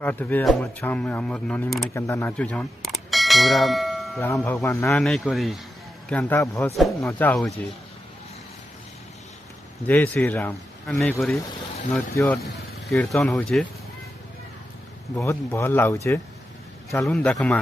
pathway आमर छम आमर ननी मैंने केंता नाचुछन पूरा राम भगवान ना नहीं करी केंता भस नचा हो जय श्री राम नहीं करी नृत्य कीर्तन हो बहुत भल लगुचे चलुन देखमा